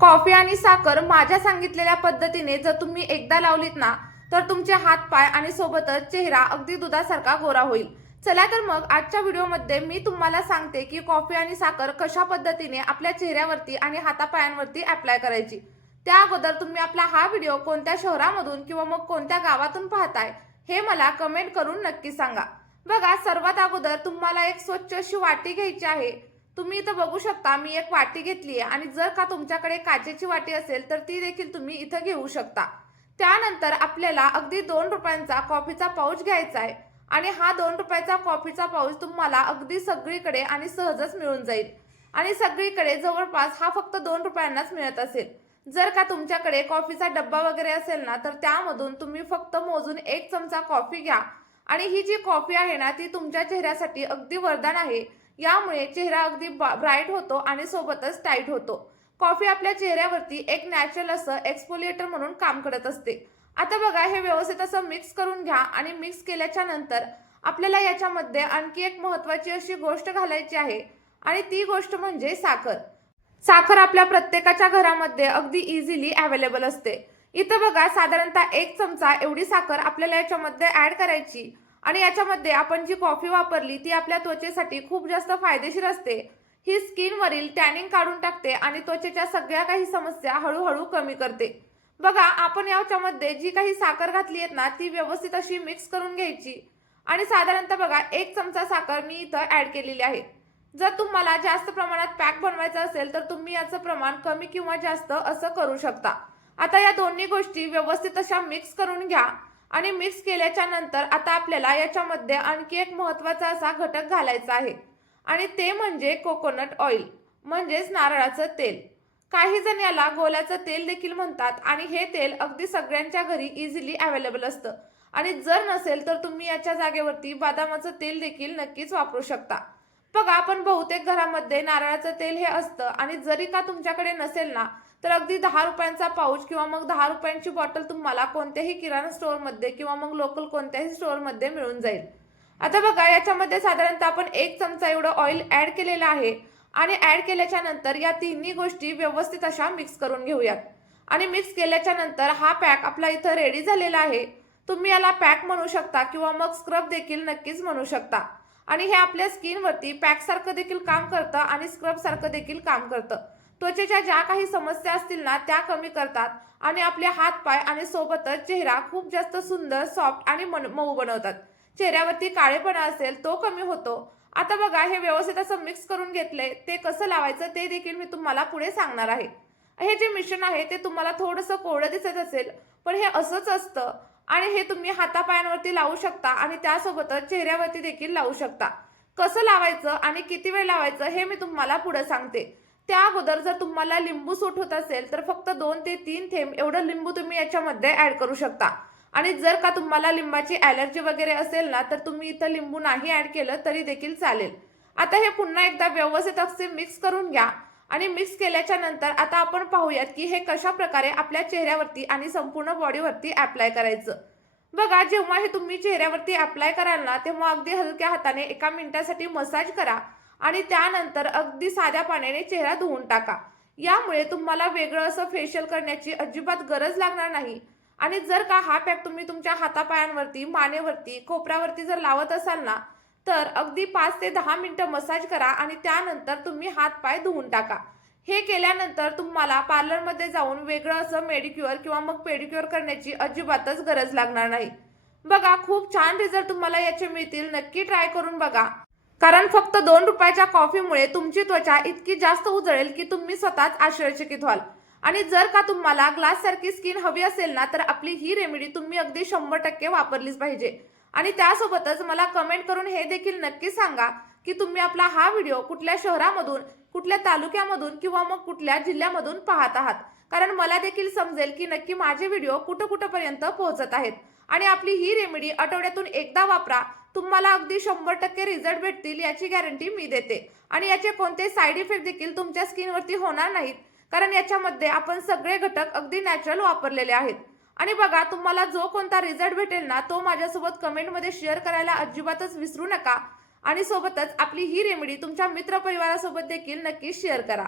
Coffee आणि साखर माझ्या सांगितलेल्या पद्धतीने जर तुम्ही एकदा लावलीत ना, तर तुमचे हात पाय आणि सोबतच चेहरा अगदी दुधासारखा गोरा होईल. चला तर मग आजच्या व्हिडिओमध्ये मी तुम्हाला सांगते की कॉफी आणि साखर कशा पद्धतीने आपल्या चेहऱ्यावरती आणि हातापायांवरती अप्लाय करायची. त्या अगोदर तुम्ही आपला हा व्हिडिओ कोणत्या शहरामधून किंवा मग कोणत्या गावातून पाहताय हे मला कमेंट करून नक्की सांगा. बघा, सर्वात अगोदर तुम्हाला एक स्वच्छ अशी वाटी घ्यायची आहे. तुम्ही इथं बघू शकता, मी एक वाटी घेतली आहे आणि जर का तुमच्याकडे काचेची वाटी असेल तर ती देखील तुम्ही इथं घेऊ शकता. त्यानंतर आपल्याला अगदी 2 रुपयांचा कॉफीचा पाऊच घ्यायचा आहे आणि हा 2 रुपयाचा कॉफीचा पाऊच तुम्हाला अगदी सगळीकडे आणि सहजच मिळून जाईल. आणि सगळीकडे जवळपास हा फक्त 2 रुपयांनाच मिळत असेल. जर का तुमच्याकडे कॉफीचा डब्बा वगैरे असेल ना, तर त्यामधून तुम्ही फक्त मोजून 1 चमचा कॉफी घ्या. आणि ही जी कॉफी आहे ना, ती तुमच्या चेहऱ्यासाठी अगदी वरदान आहे. यामुळे चेहरा अगदी ब्राईट होतो आणि सोबतच टाईट होतो. कॉफी आपल्या चेहऱ्यावरती एक नॅचरल असं एक्सफोलिएटर म्हणून काम करत असते. आता बघा, हे व्यवस्थित असं मिक्स करून घ्या आणि मिक्स केल्याच्या नंतर आपल्याला याच्यामध्ये आणखी एक महत्त्वाची अशी गोष्ट घालायची आहे आणि ती गोष्ट म्हणजे साखर. साखर आपल्या प्रत्येकाच्या घरामध्ये अगदी इझिली अवेलेबल असते. इथं बघा, साधारणतः 1 चमचा एवढी साखर आपल्याला याच्यामध्ये ऍड करायची आणि याच्यामध्ये आपण जी कॉफी वापरली ती आपल्या त्वचेसाठी खूप जास्त फायदेशीर असते. ही स्किनवरील टॅनिंग काढून टाकते आणि त्वचेच्या सगळ्या काही समस्या हळूहळू कमी करते. बघा, आपण याच्यामध्ये जी काही साखर घातली आहे ना, ती व्यवस्थित अशी मिक्स करून घ्यायची आणि साधारणतः बघा 1 चमचा साखर मी इथं ऍड केलेली आहे. जर तुम्हाला जास्त प्रमाणात पॅक बनवायचं असेल तर तुम्ही याचं प्रमाण कमी किंवा जास्त असं करू शकता. आता या दोन्ही गोष्टी व्यवस्थित अशा मिक्स करून घ्या आणि मिक्स केल्याच्या नंतर आता आपल्याला याच्यामध्ये आणखी एक महत्त्वाचा असा घटक घालायचा आहे आणि ते म्हणजे कोकोनट ऑइल, म्हणजेच नारळाचं तेल. काही जण याला गोल्याचं तेल देखील म्हणतात आणि हे तेल अगदी सगळ्यांच्या घरी इझिली अवेलेबल असतं. आणि जर नसेल तर तुम्ही याच्या जागेवरती बदामाचं तेल देखील नक्कीच वापरू शकता. बघा, आपण बहुतेक घरामध्ये नारळाचं तेल हे असतं आणि जरी का तुमच्याकडे नसेल ना, तर अगदी 10 रुपयांचा पाऊच किंवा मग 10 रुपयांची बॉटल तुम्हाला कोणत्याही किराणा स्टोअरमध्ये किंवा मग लोकल कोणत्याही स्टोअरमध्ये मिळून जाईल. आता बघा, याच्यामध्ये साधारणतः आपण 1 चमचा एवढं ऑइल ऍड केलेलं आहे आणि ऍड केल्याच्या नंतर या तिन्ही गोष्टी व्यवस्थित अशा मिक्स करून घेऊयात. आणि मिक्स केल्याच्या नंतर हा पॅक आपला इथं रेडी झालेला आहे. तुम्ही याला पॅक म्हणू शकता किंवा मग स्क्रब देखील नक्कीच म्हणू शकता. आणि हे आपल्या स्किनवरती पॅक सारखं देखील काम करतं आणि स्क्रब सारखं देखील काम करतं. त्वचेच्या ज्या काही समस्या असतील ना, त्या कमी करतात आणि आपले हात पाय आणि सोबतच चेहरा खूप जास्त सुंदर, सॉफ्ट आणि मऊ बनवतात. चेहऱ्यावरती काळेपणा असेल तो कमी होतो. आता बघा, हे व्यवस्थित असं मिक्स करून घेतलंय. ते कसं लावायचं ते देखील मी तुम्हाला पुढे सांगणार आहे. हे जे मिश्रण आहे ते तुम्हाला थोडंसं कोरडं दिसत असेल, पण हे असंच असतं आणि हे तुम्ही हातापायांवरती लावू शकता आणि त्यासोबतच चेहऱ्यावरती देखील लावू शकता. कसं लावायचं आणि किती वेळ लावायचं हे मी तुम्हाला पुढे सांगते. त्या अगोदर जर तुम्हाला लिंबू सूट होत असेल तर फक्त 2 ते 3 थेंब एवढं लिंबू तुम्ही याच्यामध्ये ऍड करू शकता. आणि जर का तुम्हाला लिंबाची ॲलर्जी वगैरे असेल ना, तर तुम्ही इथं लिंबू नाही ऍड केलं तरी देखील चालेल. आता हे पुन्हा एकदा व्यवस्थित असे मिक्स करून घ्या आणि मिक्स केल्याच्या नंतर आता आपण पाहूयात की हे कशा प्रकारे आपल्या चेहऱ्यावरती आणि संपूर्ण बॉडीवरती अप्लाय करायचं. बघा, जेव्हा हे तुम्ही चेहऱ्यावरती अप्लाय कराल ना, तेव्हा अगदी हलक्या हाताने 1 मिनिटासाठी मसाज करा आणि त्यानंतर अगदी साध्या पाण्याने चेहरा धुवून टाका. यामुळे तुम्हाला वेगळं असं फेशियल करण्याची अजिबात गरज लागणार नाही. आणि जर का हा पॅक तुम्ही तुमच्या हातापायांवरती, मानेवरती, कोपऱ्यावरती जर लावत असाल ना, तर अगदी 5 ते 10 मिनिटं मसाज करा आणि त्यानंतर तुम्ही हात पाय धुवून टाका. हे केल्यानंतर तुम्हाला पार्लरमध्ये जाऊन वेगळं असं मेडिक्युअर किंवा मग पेडिक्युअर करण्याची अजिबातच गरज लागणार नाही. बघा, खूप छान रिझल्ट तुम्हाला याचे मिळतील. नक्की ट्राय करून बघा. कारण फक्त 2 रुपयाच्या कॉफीमुळे तुमची त्वचा इतकी जास्त उजळेल की तुम्ही स्वतःच आश्चर्यचकित व्हाल. आणि जर का तुम्हाला ग्लास सारखी स्किन हवी असेल ना, तर आपली ही रेमेडी तुम्ही अगदी 100% वापरलीच पाहिजे. आणि त्यासोबतच मला कमेंट करून हे देखील नक्की सांगा की तुम्ही आपला हा व्हिडिओ कुठल्या शहरामधून, कुठल्या तालुक्यामधून किंवा मग कुठल्या जिल्ह्यामधून पाहत आहात. कारण मला देखील समजेल की नक्की माझे व्हिडिओ कुठपर्यंत पोहोचत आहेत. आणि आपली ही रेमेडी आठवड्यातून एकदा वापरा. तुम्हाला अगदी 100% रिझल्ट भेटतील याची गॅरंटी मी देते. आणि याचे कोणते साईड इफेक्ट देखील तुमच्या स्किनवरती होणार नाहीत, कारण याच्यामध्ये आपण सगळे घटक अगदी नॅचरल वापरलेले आहेत. आणि बघा, तुम्हाला जो कोणता रिझल्ट भेटेल ना, तो माझ्यासोबत कमेंटमध्ये शेअर करायला अजिबातच विसरू नका. आणि सोबतच आपली ही रेमेडी तुमच्या मित्रपरिवारासोबत देखील नक्की शेअर करा.